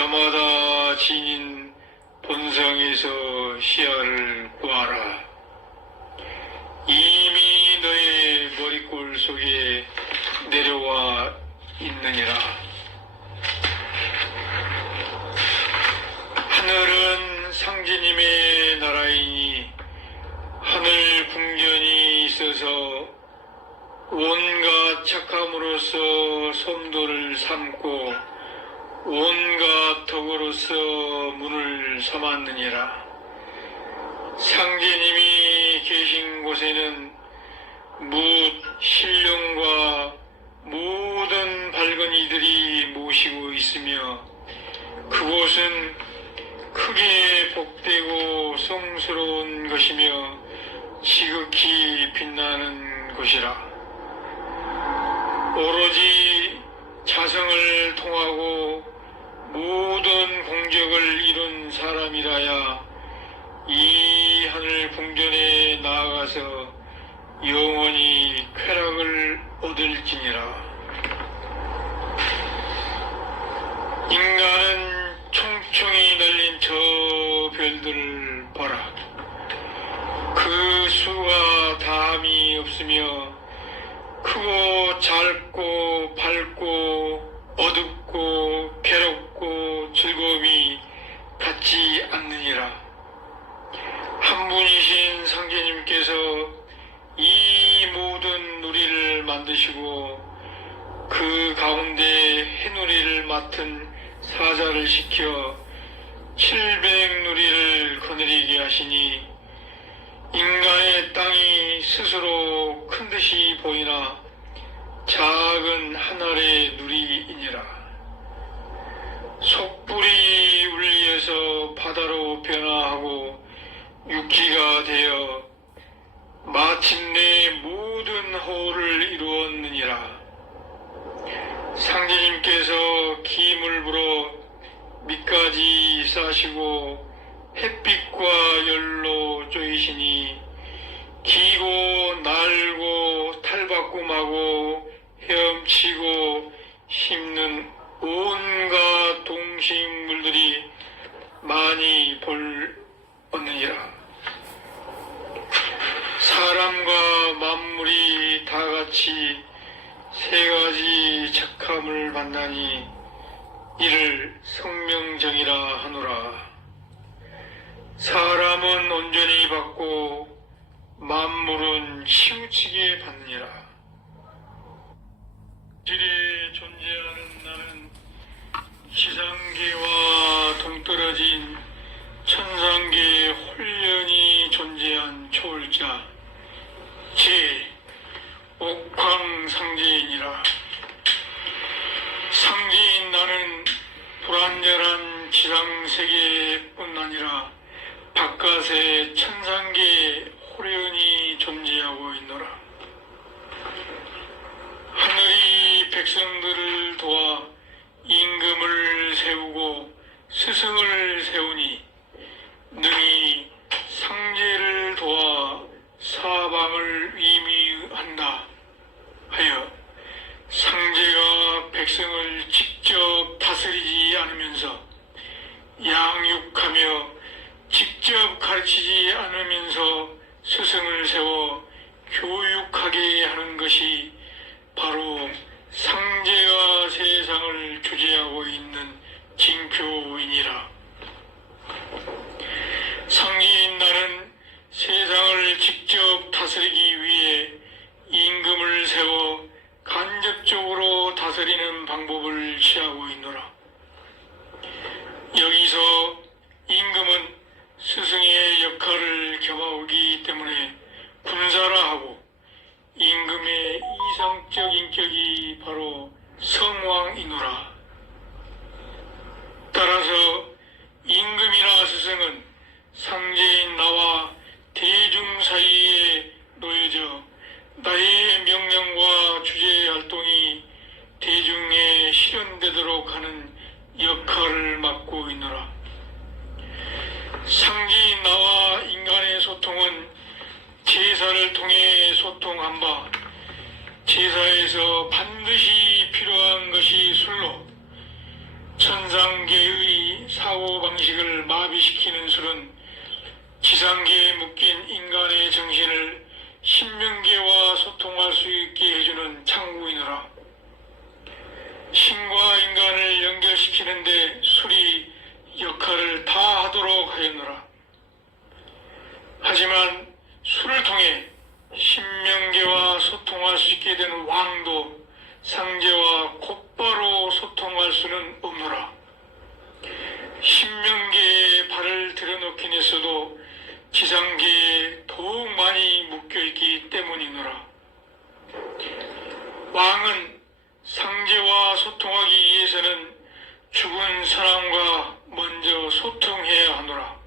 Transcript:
저마다 지닌 본성에서 시야를 구하라. 이미 너의 머리골 속에 내려와 있느니라. 하늘은 상제님의 나라이니 하늘 궁전이 있어서 온갖 착함으로써 섬도를 삼고 온갖 덕으로서 문을 삼았느니라. 상제님이 계신 곳에는 무 신령과 모든 밝은 이들이 모시고 있으며 그곳은 크게 복되고 성스러운 것이며 지극히 빛나는 곳이라. 오로지 자성을 통하고 모든 공적을 이룬 사람이라야 이 하늘 궁전에 나아가서 영원히 쾌락을 얻을지니라. 인간은 총총히 날린 저 별들을 봐라. 그 수가 다함이 없으며 크고 짧고 밝고 어둡고 괴롭고 즐거움이 같지 않느니라. 한 분이신 성제님께서 이 모든 누리를 만드시고 그 가운데 해누리를 맡은 사자를 시켜 700누리를 거느리게 하시니 인간의 땅이 스스로 큰 듯이 보이나 작은 하늘의 누리이니라. 속불이 울리에서 바다로 변화하고 육지가 되어 마침내 모든 이루었느니라. 상제님께서 기물 불어 밑까지 싸시고 햇빛과 열로 쪼이시니 기고 날고 탈바꿈하고 헤엄치고 씹는 온갖 동식물들이 많이 볼 얻느니라. 사람과 만물이 다 같이 세 가지 착함을 만나니 이를 성명정이라 하노라. 사람은 온전히 받고 만물은 치우치게 받느니라. 질에 존재하는 나는 지상계와 동떨어진 천상계에 홀연히 존재한 초월자 제 옥황상제이니라. 상제인 나는 불완전한 지상세계뿐 아니라 바깥의 천상계에 호련히 존재하고 있노라. 하늘이 백성들을 도와 임금을 세우고 스승을 세우니 능히 상제를 도와 사방을 위미한다 하여 상제가 백성을 직접 다스리지 않으면서 양육하며 직접 가르치지 않으면서 스승을 세워 교육하게 하는 것이 바로 상제가 세상을 주재하고 있는 징표이니라. 상제인 나는 세상을 직접 다스리기 위해 임금을 세워 간접적으로 다스리는 방법을 취하고 있노라. 여기서 임금은 스승의 역할을 겸하기 때문에 군사라 하고 임금의 이상적 인격이 바로 성왕이노라. 따라서 임금이나 스승은 상제인 나와 대중 사이에 놓여져 나의 명령과 주제 활동이 대중에 실현되도록 하는 역할을 맡고 있노라. 상지인 나와 인간의 소통은 제사를 통해 소통한 바 제사에서 반드시 필요한 것이 술로 천상 만상계의 사고방식을 마비시키는 술은 지상계에 묶인 인간의 정신을 신명계와 소통할 수 있게 해주는 창구이노라. 신과 인간을 연결시키는데 술이 역할을 다 하도록 하였노라. 하지만 술을 통해 신명계와 소통할 수 있게 된 왕도 상제와 곧바로 소통할 수는 없노라. 신명계에 발을 들여놓긴 했어도 지상계에 더욱 많이 묶여있기 때문이노라. 왕은 상제와 소통하기 위해서는 죽은 사람과 먼저 소통해야 하노라.